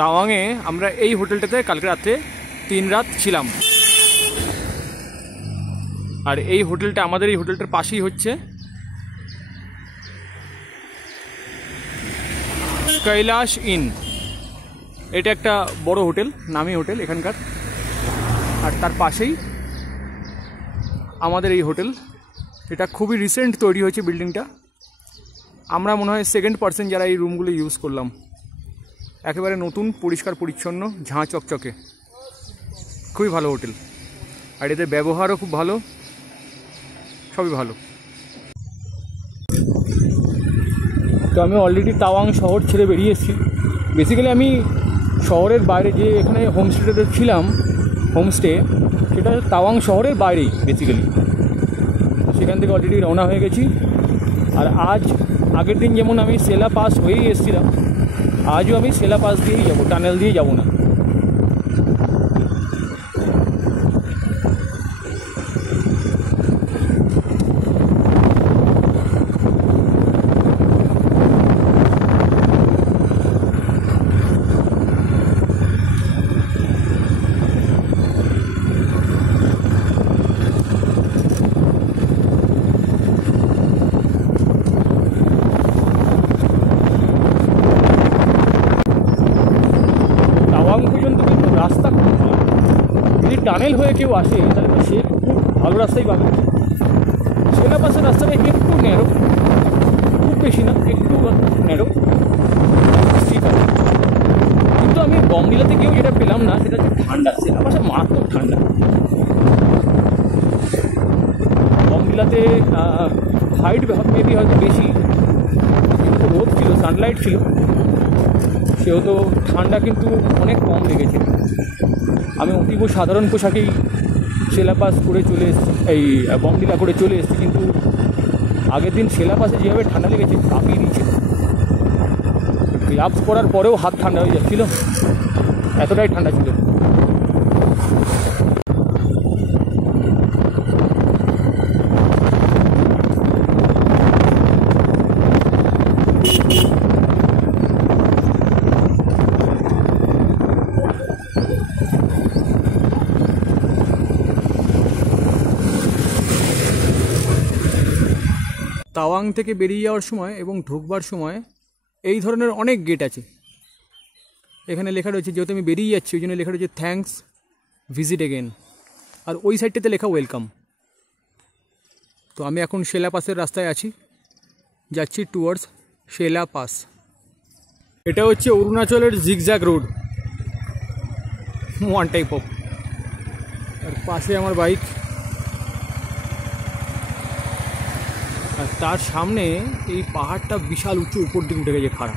তাওয়াংয়ে আমরা এই হোটেলটাতে কালকে রাতে 3 রাত ছিলাম। আর এই হোটেলটা আমাদের এই হোটেলটার পাশেই হচ্ছে কৈলাস ইন। এটা একটা বড় হোটেল, নামি হোটেল এখানকার। আর তার পাশেই আমাদের এই হোটেল। এটা খুবই রিসেন্ট তৈরি হয়েছে বিল্ডিংটা। আমরা মনে হয় সেকেন্ড পার্সন যারা এই রুমগুলো ইউজ করলাম। একেবারে নতুন, পরিষ্কার পরিচ্ছন্ন, ঝাঁ চকচকে, খুবই ভালো হোটেল। আর এদের ব্যবহারও খুব ভালো, সবই ভালো। তো আমি অলরেডি তাওয়াং শহর ছেড়ে বেরিয়ে এসেছি। বেসিক্যালি আমি শহরের বাইরে যে এখানে হোমস্টেতে ছিলাম, হোমস্টে সেটা তাওয়াং শহরের বাইরেই বেসিক্যালি। সেখান থেকে অলরেডি রওনা হয়ে গেছি। আর আজ আগের দিন যেমন আমি সেলা পাস হয়েই এসেছিলাম, আজও আমি সেলা পাস দিয়েই যাবো, টানেল দিয়ে যাব না। রাস্তা খুব ভালো। যদি টানেল হয়ে কেউ আসে তাহলে তো সে খুব ভালো রাস্তাই পাবে। সেলা পাশের রাস্তাটা একটু ন্যারো, খুব বেশি না, একটু ন্যারো, ঠিক আছে। কিন্তু আমি বমডিলাতে গিয়েও যেটা পেলাম না সেটা হচ্ছে ঠান্ডা। সেলা পাশে মারাত্মক ঠান্ডা। বমডিলাতে হাইট মেবি হয়তো বেশি, কিন্তু রোদ ছিল, সানলাইট ছিল, সেহেতু ঠান্ডা কিন্তু অনেক কম লেগেছে। আমি অতীব সাধারণ পোশাকেই সেলা পাস করে চলে এসেছি, এই বমডিলা করে চলে এসেছি। কিন্তু আগের দিন সেলা পাসে যেভাবে ঠান্ডা লেগেছে কাঁপিয়ে দিচ্ছে। গ্লাভস পরার পরেও হাত ঠান্ডা হয়ে যাচ্ছিল, এতটাই ঠান্ডা ছিল। তাওয়াং থেকে বেরিয়ে যাওয়ার সময় এবং ঢুকবার সময় এই ধরনের অনেক গেট আছে। এখানে লেখা রয়েছে, যেহেতু আমি বেরিয়ে যাচ্ছি ওই জন্য লেখা রয়েছে থ্যাঙ্কস, ভিজিট এগেন। আর ওই সাইডটাতে লেখা ওয়েলকাম। তো আমি এখন সেলা পাসের রাস্তায় আছি, যাচ্ছি টুয়ার্ডস সেলা পাস। এটা হচ্ছে অরুণাচলের zigzag road, one type of. আর পাশে আমার বাইক, আর তার সামনে এই পাহাড়টা বিশাল উঁচু, উপর দিকে উঠে গেছে খাড়া।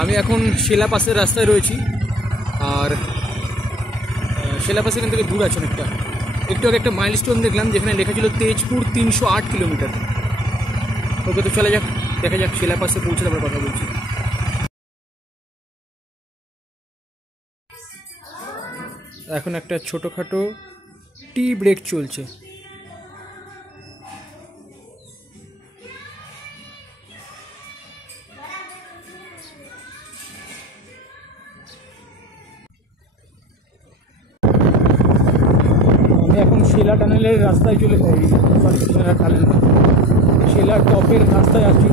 আমি এখন সেলা পাসের রাস্তায় রয়েছি। আর সেলা পাস এখান থেকে দূর আছে অনেকটা। একটু আগে একটা মাইলস্টোন দেখলাম যেখানে লেখা ছিল তেজপুর 308 কিলোমিটার। ওকে, তো চলে যাক, দেখা যাক সেলা পাসে পৌঁছে তারপর কথা বলছি। এখন একটা ছোটোখাটো টি ব্রেক চলছে। আমি এখন সেলা টানেলের রাস্তায় চলে যাই, সেলা টপের রাস্তায় আছি।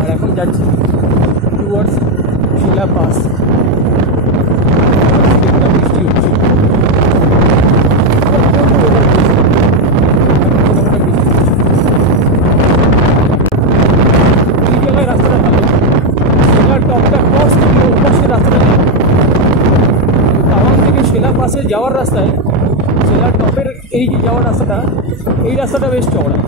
আর এখন যাচ্ছি টুয়ার্ডস সেলা পাস। বৃষ্টি হচ্ছে, এই জায়গায় রাস্তাটা ভালো। সেলা টপটা ক্রস করলে ওপাশে রাস্তাটা নেই। তাওয়াং থেকে সেলা পাসে যাওয়ার রাস্তায় সেলা টপের এই যে যাওয়ার রাস্তাটা, এই রাস্তাটা বেশ চওড়া।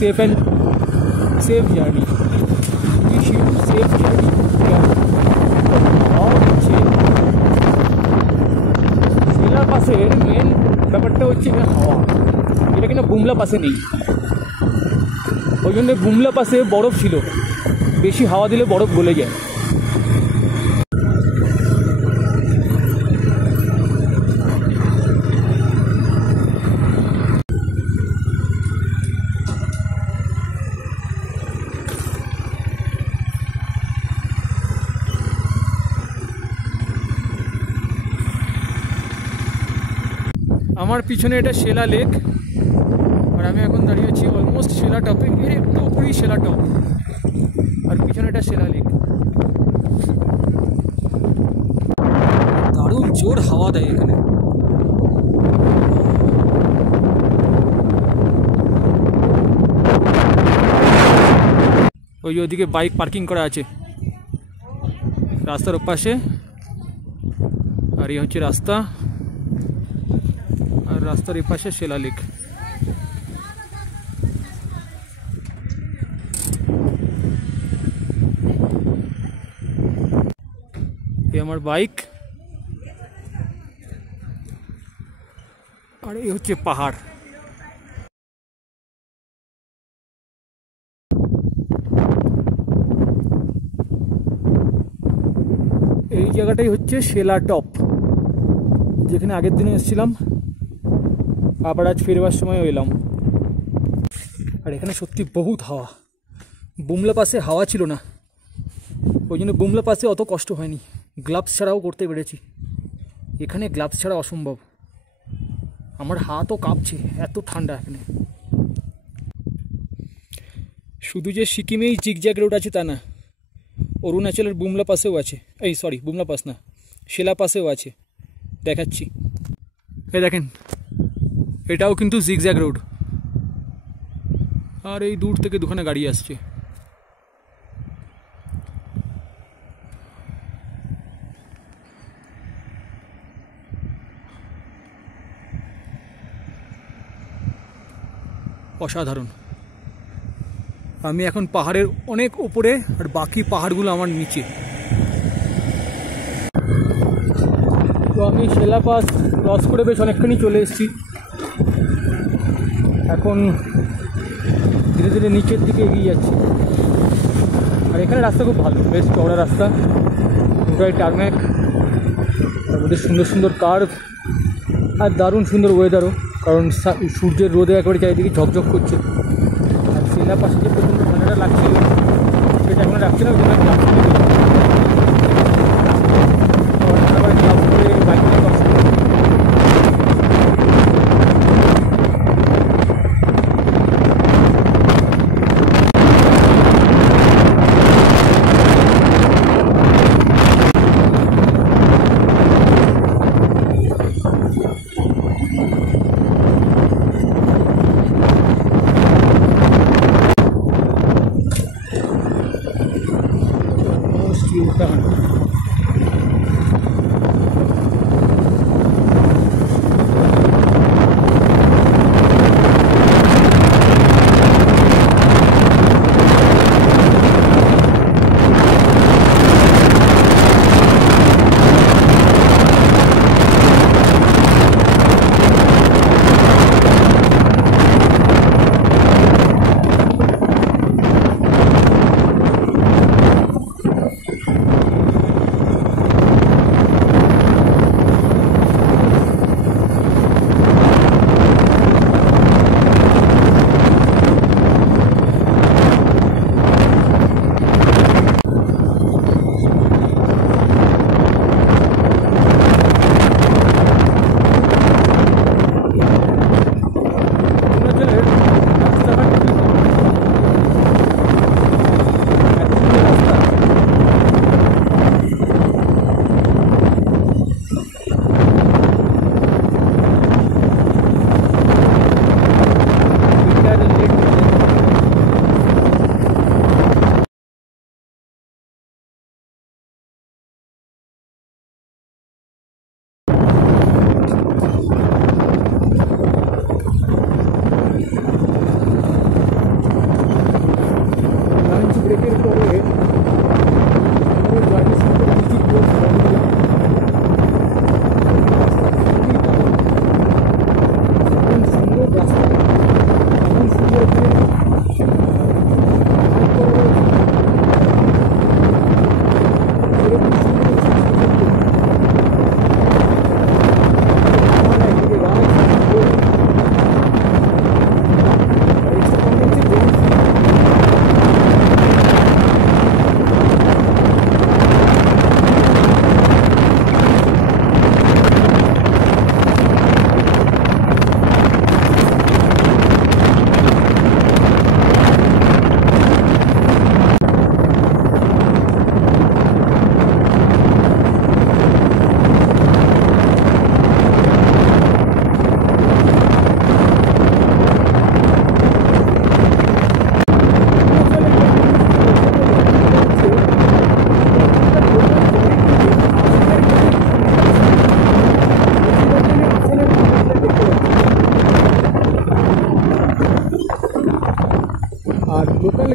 Safe and safe journey. Wish you safe journey. और হচ্ছে সেলার পাশের মেন ব্যাপারটা হচ্ছে হাওয়া। এটা কিনা বুমলা পাসে নেই, ওই জন্য বুমলা পাসে বরফ ছিল, বেশি হাওয়া দিলে বরফ গলে যায়। আমার পিছনে এটা শেলা লেক, আর আমি এখন দাঁড়িয়ে আছি অলমোস্ট শেলা টপে, এর একটু উপরেই শেলা টপ, আর পিছনে এটা শেলা লেক। দারুণ জোর হাওয়া দেয় এখানে। ওই ওদিকে বাইক পার্কিং করা আছে রাস্তার ওপাশে, আর এই হচ্ছে রাস্তা, আর রাস্তার এপাশে শেলা লেক। এই আমার বাইক, আর এই হচ্ছে পাহাড়। এই জায়গাটাই হচ্ছে শেলা টপ, যেখানে আগের দিনে এসেছিলাম, আবার আজ ফিরবার সময় এলাম। আর এখানে সত্যি বহুত হাওয়া, বুমলা পাসে হাওয়া ছিল না, ওই জন্য বুমলা পাসে অত কষ্ট হয়নি, গ্লাভস ছাড়াও করতে পেরেছি। এখানে গ্লাভস ছাড়া অসম্ভব, আমার হাতও কাঁপছে, এত ঠান্ডা এখানে। শুধু যে সিকিমেই জিগজ্যাগ রোড আছে তা না, অরুণাচলের বুমলা পাসেও আছে, এই সরি বুমলা পাস না, শেলা পাসেও আছে, দেখাচ্ছি। এই দেখেন, এটাও কিন্তু জিগজ্যাগ রোড, আর এই দূর থেকে দুখানা গাড়ি আসছে। অসাধারণ। আমি এখন পাহাড়ের অনেক উপরে, আর বাকি পাহাড়গুলো আমার নিচে। তো আমি শেলা পাস ক্রস করে বেশ অনেকখানি চলে এসেছি, এখন ধীরে ধীরে নিচের দিকে এগিয়ে যাচ্ছি। আর এখানে রাস্তা খুব ভালো, বেশ চওড়া রাস্তা, পুরাই টারম্যাক, তার মধ্যে সুন্দর সুন্দর কার্ভ, আর দারুণ সুন্দর ওয়েদারও, কারণ সূর্যের রোদে একেবারে চারিদিকে ঝকঝক করছে। আর শেলা পাশে যে প্রচণ্ড ঠান্ডাটা লাগছিল সেটা এখন রাখছে না, বাইক নিয়ে কষ্ট।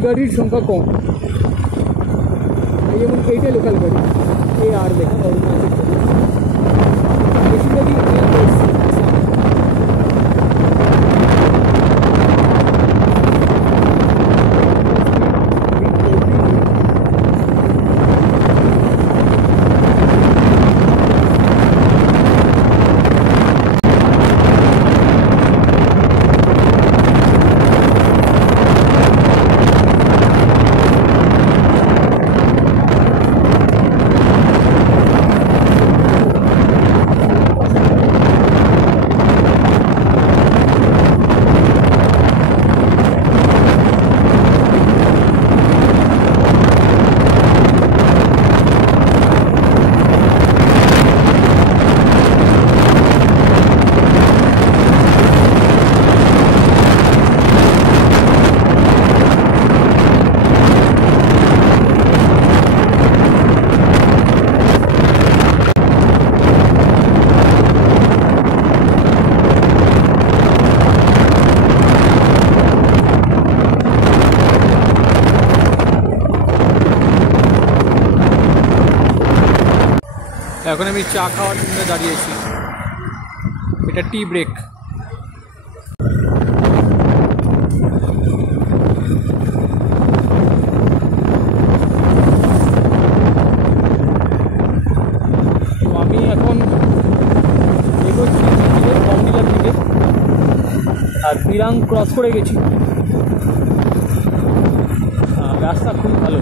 গাড়ির সংখ্যা কম, এই যেমন এইটা লোকাল গাড়ি, এই আর লেখা অরুণাচল প্রদেশ, বেশিরভাগই এখন আমি চা খাওয়ার জন্য দাঁড়িয়েছি, এটা টি ব্রেক। তো আমি এখন এগোচ্ছি বমডিলার দিকে, আর বিরাং ক্রস করে গেছি, রাস্তা খুব ভালো।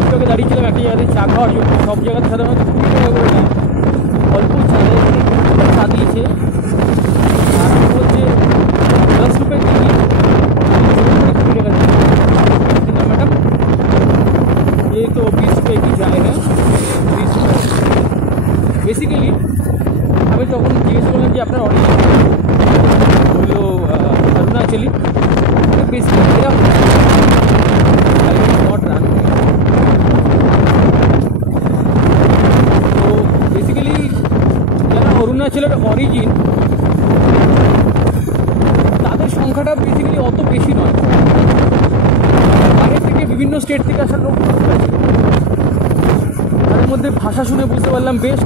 একটু দাঁড়িয়েছিলাম একটা জায়গাতে চা খাওয়ার জন্য, সব জায়গাতে সাধারণত 20 টাকা করে নেয়, অল্প চা দিয়েছে, আর হচ্ছে 10 रुपये দিয়ে 20 টাকা दिए ना मैडम, ये तो 20 रुपये की चाय है, 20 रुपये। बेसिकली আমি তখন জিজ্ঞেস করলাম যে আপনার অরিজিন বললো অরুণাচলি, বেসিক্যালি এরা নট রান। তো বেসিক্যালি যারা অরুণাচলের অরিজিন তাদের সংখ্যাটা বেসিক্যালি অত বেশি নয়, বাইরে থেকে বিভিন্ন স্টেট থেকে আসার লোক আছে। তাদের মধ্যে ভাষা শুনে বুঝতে পারলাম বেশ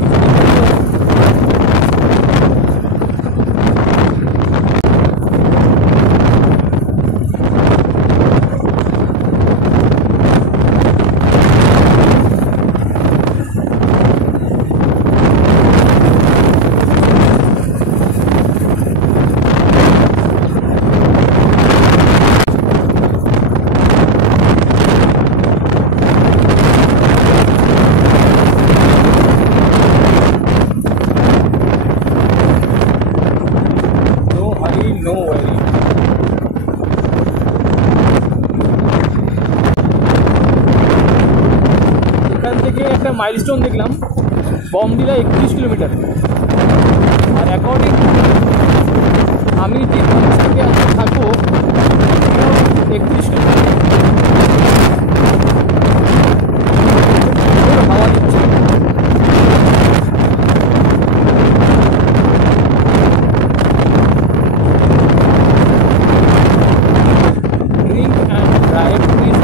মাইলস্টোন দেখলাম বমডিলা 31 কিলোমিটার, আর অ্যাকর্ডিং আমি যে থেকে থাকবো 31 কিলোমিটার হাওয়া দিচ্ছে। Drink and drive please.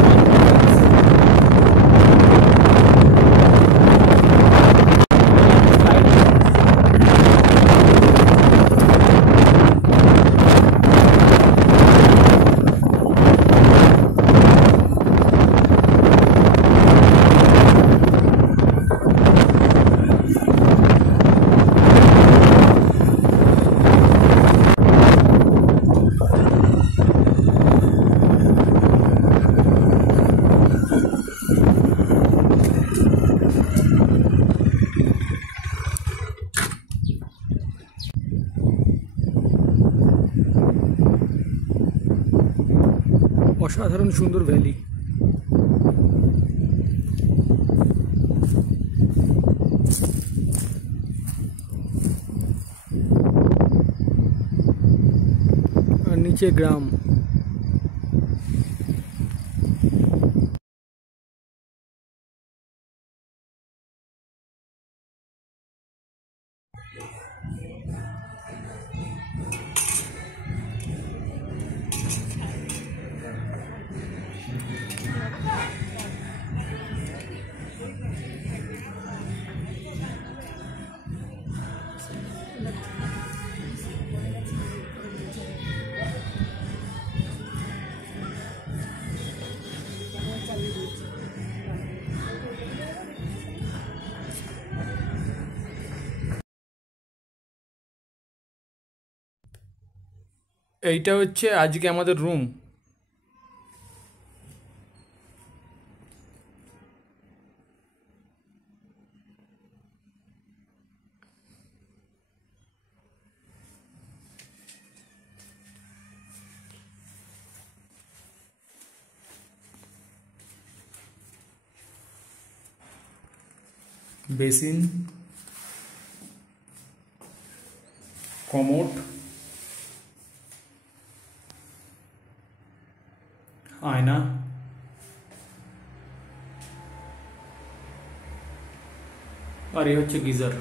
অসাধারণ সুন্দর ভ্যালি। আর নিচে গ্রাম। এইটা হচ্ছে আজকে আমাদের রুম। বেসিন, কমোড, আয়না, আর এই হচ্ছে গিজার।